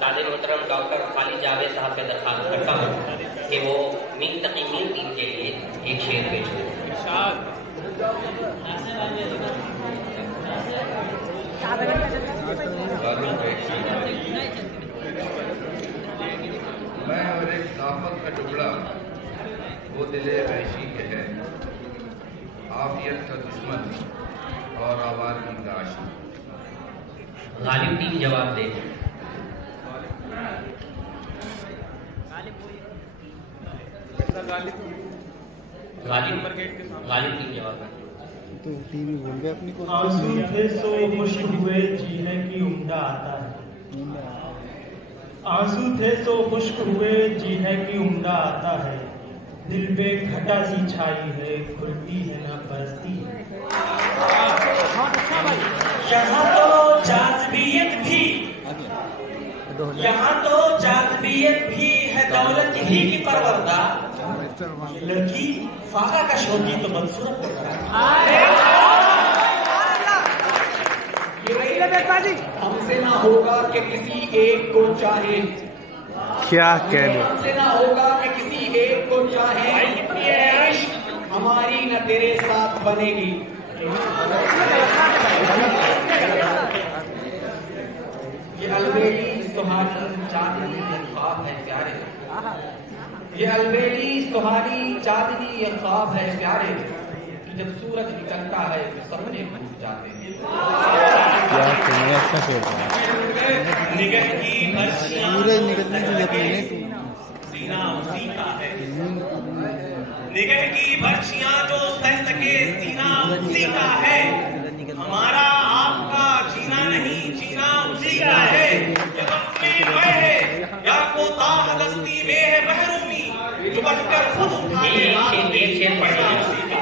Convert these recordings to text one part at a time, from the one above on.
कादिर मोहतरम डॉक्टर खालिद जावेद साहब से दरख्वास्त करता हूँ कि वो मीन तकी मीन टीम के लिए एक शेर पेश करें। मैं और एक नाफत का टुकड़ा वो दिले वैशी के है, आफियत का दुश्मन और आवाज़ी का आशिक। गालिब टीम जवाब दे। गालिब टीम जवाब दे। तो टीम बोल गए अपनी को। आंसू थे सो खुश्क हुए जीने की उम्दा आता है। आंसू थे सो खुश्क हुए जीने की उम्दा आता है। दिल पे घटा सी छाई है, खुलती है ना बरसती है। यहाँ तो जाज़बियत भी, यहाँ तो जाज़बियत भी है दौलत ही की परवरदा। लड़की फाका का शौकी तो बदसूरत कर रहा है। हमसे ना होगा कि किसी एक को चाहे, क्या कहने, हमसे ना होगा कि किसी एक को चाहे, हमारी न तेरे साथ बनेगी। ये अलबेली सुहानी चांदनी ये ख्वाब है प्यारे, ये अलबेली सुहानी चांदनी ये ख्वाब है प्यारे, कि जब सूरज निकलता है तो सपने टूट जाते हैं। निगह की सूरज निकलने की जरूरत नहीं, सीना उसी का है। निगह की बर्छियां जो सह सके सीना उसी का है। हमारा आपका जीना नहीं, जीना उसी का है। ये मसले वह है या को ताह दस्ती में है महरूमी, जो बढ़कर खुद उठा ले उसी का।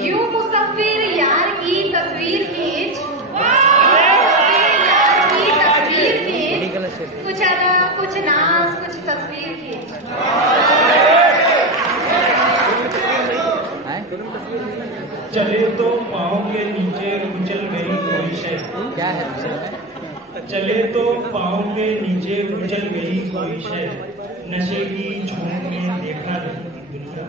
यूं मुसफ़िर यार की तस्वीर खींच, कुछ अदा कुछ नाज कुछ तस्वीर खींच। चले तो पाँव के नीचे कुचल गई कोई शय, क्या है? चले तो पाँव के नीचे कुचल गई कोई शय, नशे की झूम में देखा नहीं दुनिया।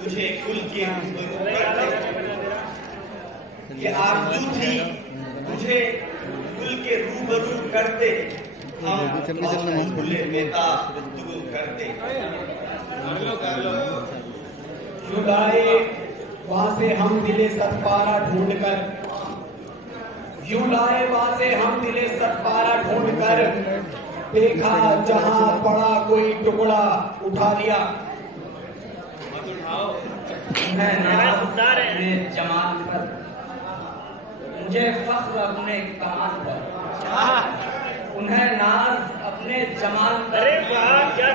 तुझे कुल के ये आरज़ू थी, तुझे कुल के रूबरू करते, हम खुले बेताब गुफ्तगू करते। यूं लाए वहां से हम दिले सतपारा ढूंढ कर, यूं लाए वहां से हम दिले सतपारा ढूंढ कर, देखा जहां पड़ा कोई टुकड़ा उठा लिया। अपने जमाल पर, मुझे फख्र अपने कमाल पर, उन्हें नाज अपने जमाल पर,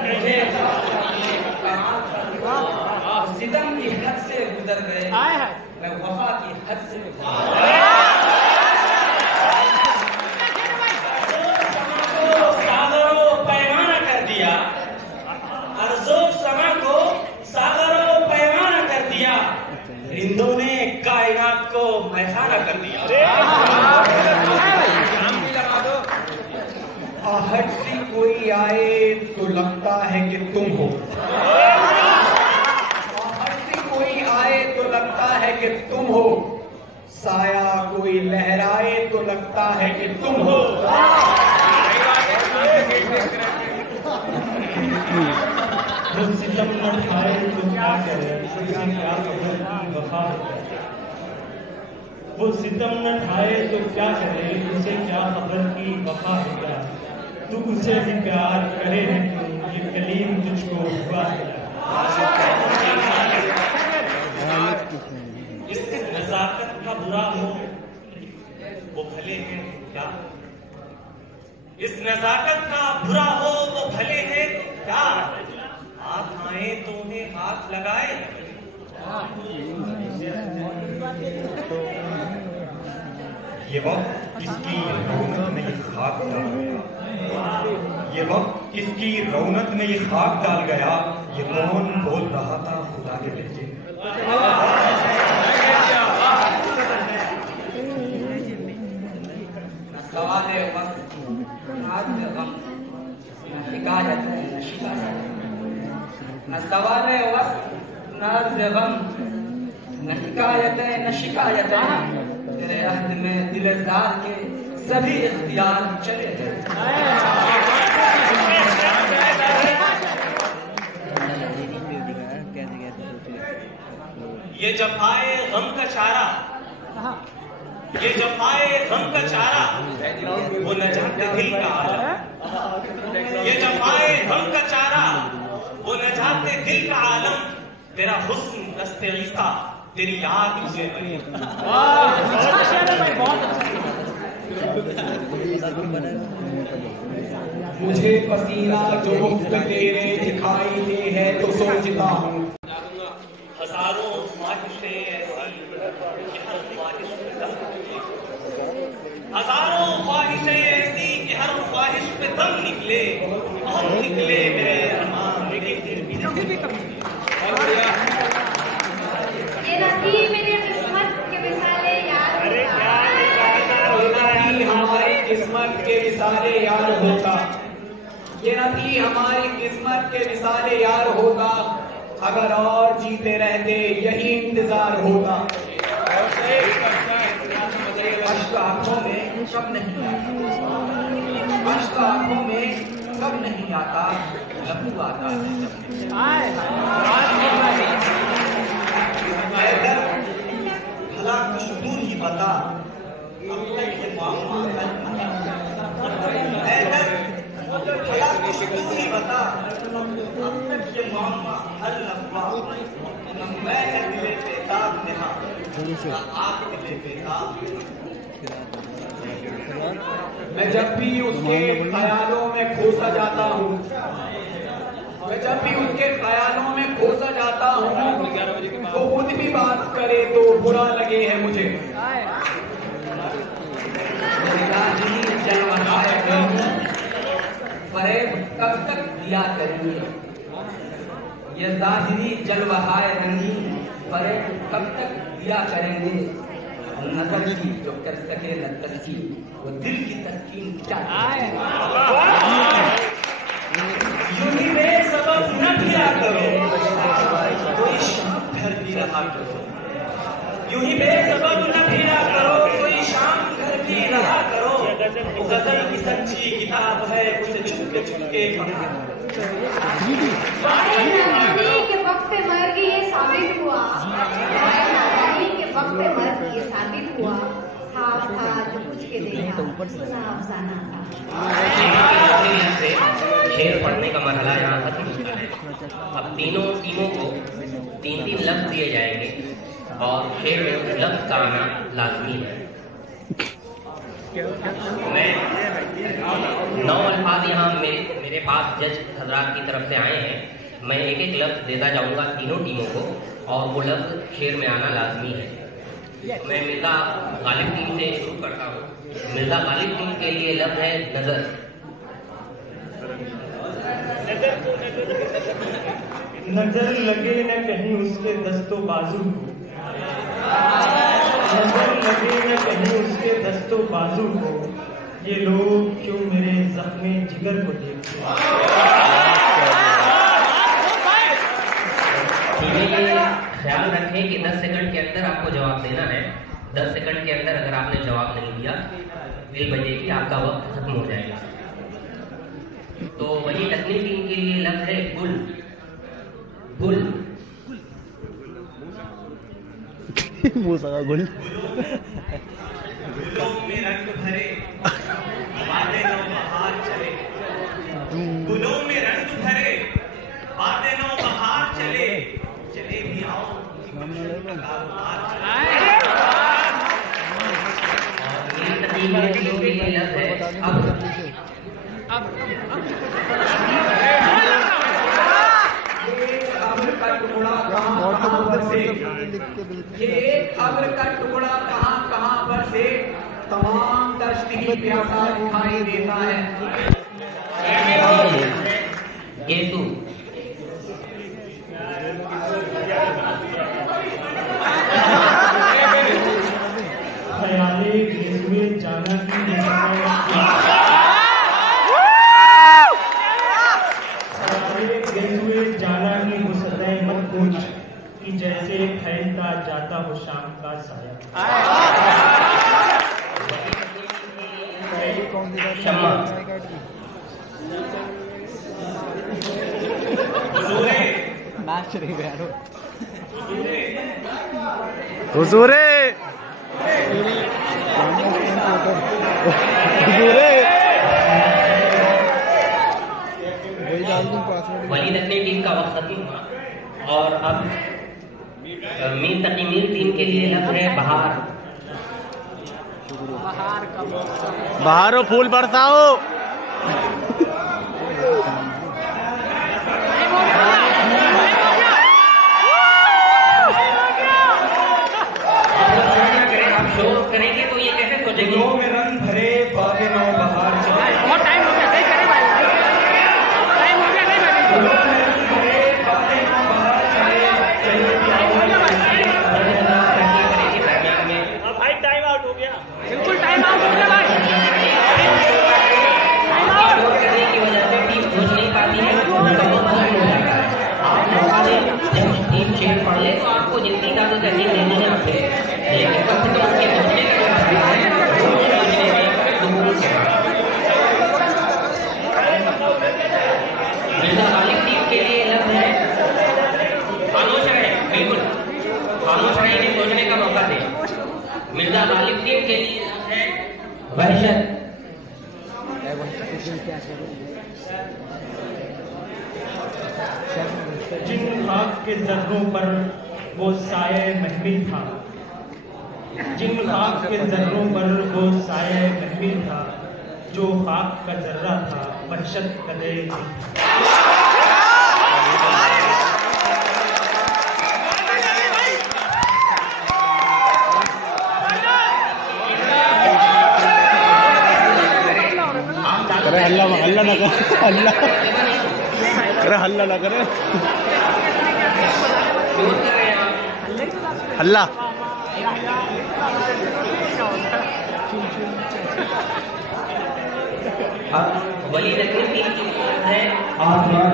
मुझे फख्र अपने कमाल पर। सितम की हद से गुजर गए, मैं वफा की हद से सागरों पैमाना कर दिया, अर्ज़ो समा को सागरों पैमाना कर दिया, रिंदों ने कायनात को मैखाना कर दिया। आहट से कोई आए तो लगता है कि तुम हो, आहट से कोई आए तो लगता है कि तुम हो, साया कोई लहराए तो लगता है कि तुम हो। जब सितम न ठाए तो क्या करे, उसे क्या खबर की वफा है। वो सितम न ठाए तो क्या करे, उसे क्या खबर की वफा है क्या। तू उसे भी प्यार करे है क्यों, ये कलीम तुझको हुआ है। इससे नजाकत का बुरा हो वो भले हैं क्या, इस नजाकत का बुरा हो वो भले हैं क्या। हाथ आए तो उन्हें हाथ लगाए, ये वक्त किसकी हुकूमत में खाक था, ये वक्त किसकी रौनक में ये खाक डाल गया, ये कौन बोल रहा था खुदा के लहजे। सवाले वक्त नाज गम शिकायत न सवाले वक्त नाज गम न शिकायत न शिकायत। तेरे अहद में दिलजार के सभी इख्तियार चले गए। ये जफाए गम का चारा, ये जफाए गम का चारा, वो न जाते दिल का आलम। ये जफाए गम का चारा, वो न जाते दिल का आलम। तेरा हुस्न दस्ते ईसा, तेरी याद मुझे बनी। मुझे पसीना जो मुफ्त तेरे दिखाई दे है तो सोचता हूँ हजारों ख्वाहिशें ऐसी कि हर ख्वाहिश पे दम निकले। हजारों ख्वाहिशें ऐसी कि हर ख्वाहिश पे दम निकले। बहुत निकले मेरे अरमान, ये नदी मेरे किस्मत के मिसाले यार हमारी किस्मत के मिसाले यार होता। ये नदी हमारी किस्मत के मिसाले यार होता। अगर और जीते रहते यही इंतजार होता। अश्क आंखों में कब नहीं आता, अश्क आंखों में कब नहीं आता, लहू आता है। भला कुछ दूर ही बता, अब तक ये मामला भला कुछ दूर ही बता, अब तक ये मामला हल न हुआ। मैं है दिले बेताब नेहा, आप दिले बेताब। मैं जब भी उसके ख्यालों में खोसा जाता हूँ, मैं जब भी उसके ख्यालों में खोसा जाता हूँ, वो खुद भी बात करे तो बुरा लगे है मुझे। फरेब कब तक दिया करेंगे, ये ज़ाहिरी जलवहाए रंगी, फरेब कब तक दिया करेंगे। नजर की जो कर सके न तस्कीन, वो दिल की तस्कीन क्या है। यूं ही बेसबब न फिरा करो, कोई शाम घर भी रहा करो। यूं ही बेसबब न फिरा करो, कोई शाम घर भी रहा करो। वो गजल की सच्ची किताब है, उसे चुपके चुपके पढ़ा। के वक्त पे मर गई ये साबित हुआ, के वक्त पे मर गई ये साबित हुआ। ख्वाब था जो कुछ के देखा, सुना अफसाना था। शेर पढ़ने का मरहला यहाँ खत्म होता है। अब तीनों टीमों को 3-3 लफ्ज दिए जाएंगे और शेर में उस लफ्ज का आना लाजमी है। मैं 9 अल्फाज यहाँ मेरे पास जज हजरात की तरफ से आए हैं। मैं एक एक लफ्ज देता जाऊंगा तीनों टीमों को और वो लफ्ज शेर में आना लाजमी है। मैं मिर्जा गालिब टीम से शुरू करता हूँ। मिर्जा गालिब टीम के लिए लफ्ज है नजर। नजर लगे न कहीं उसके दस्तों बाजू, नजर लगे न कहीं उसके दस्तों बाजू को। ये लोग क्यों मेरे जख्मे जिगर को देखते हैं। ख्याल रखें कि 10 सेकंड के अंदर आपको जवाब देना है। 10 सेकंड के अंदर अगर आपने जवाब नहीं दिया, बिल बजेगी, आपका वक्त खत्म हो जाएगा। तो वही तकनीक टीम के लिए लफ्ज है गुल। गुल मूसा का गुल। गुलों में रंग भरे बातें नौ बहार चले, गुलों में रंग भरे बातें नौ बहार चले। चले भी आओ कारोबार चले। और ये तकनीक टीम के लिए लफ्ज है अब। ये अब्र का टुकड़ा कहाँ कहाँ पर से तमाम दश्त ही प्यासा दिखाई देता है। गेसु। ख्याले गेसुए जाना की वसतें मत पूछ कि जैसे फैलता जाता हो शाम का साया। शम्मा। हुजूरे वलीद अपनी टीम का वक्त खत्म हुआ और अब मीर तकीमीर टीम के लिए लग है बहार। बहारो फूल बरसाओ। आप शोर करेंगे तो ये कैसे सोचेंगे? में रंग भरे बागे नौ बहार चले। बहुत टाइम हो गया, सही करे भाई, टाइम हो गया, नहीं भाई भाई टाइम आउट हो गया। बिल्कुल टाइम आउट हो गया भाई। शोर करने की वजह से टीम सोच नहीं पाती है, उनका बहुत खत्म हो जाता है। आप मौका दें, जब टीम शेयर पड़ ले तो आपको जितनी इजाजत है टीम देनी है आपके, लेकिन कम से कम उसके पहुंचने का जो है वो पहुंचने में दुगुनी से मिर्जा गालिब टीम के लिए लफ्ज है खामोश रहे। बिल्कुल खामोश रहे, इन्हें सोचने का मौका दे। मिर्जा गालिब टीम के लिए लफ्ज है वहशत। जिन खाक के जर्रों पर वो साये महमिल था, जिन खाक के जर्रों पर वो साये महमिल था, जो खाक का जर्रा था वहशत कदे थी। करे हल्ला हल्ला ना कर, हल्ला करे, हल्ला ना करे, हल्ला। वलीद अपनी टीम की है आसमान।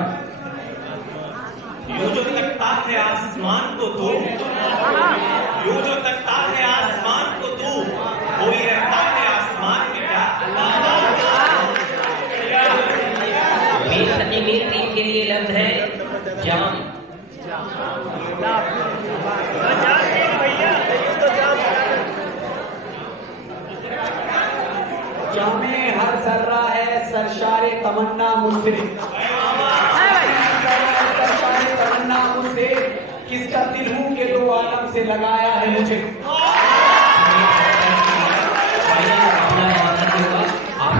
यूं जो तकता है आसमान को तू, यूं जो तकता है आसमान को तू, कोई रहता है आसमान में क्या? मीर तकीमीर टीम के लिए लफ्ज है जाम। जामे हर जर्रा है सरशारे तमन्ना मुझसे, सरशारे तमन्ना मुझसे, किसका दिल हूं के दो आलम से लगाया है मुझे। आप